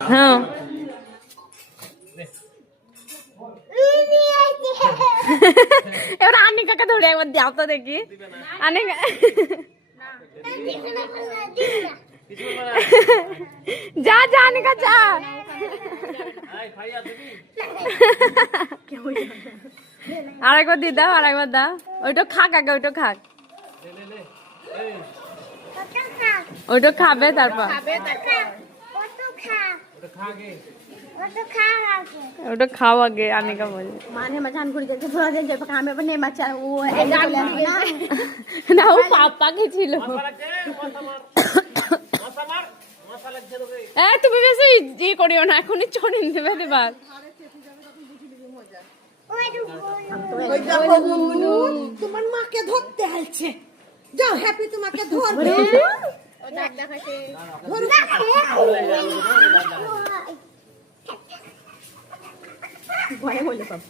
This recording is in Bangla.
হ্যাঁ এবার আনিকাকে ধরে একবার দাও তো দেখি আনিকা যা যা আনিকা যা আরেকবার দিয়ে দাও আরেকবার দাও ওইটা খাক আগে ওইটা খাক ওইটা খাবে তারপর ওটা খাও আগে আনিকা বলে माने मचान गुड़ी के थोड़ा दिन जब काम में बने मचा वो না ও পাপা কে ছিল এ তুমি বেশি ই করিও না এখনই চড়িন দেবে দেবার তোমার মাকে ধরতে আসছে যাও হ্যাপি তোমাকে ধরবে ঘরে বলে সব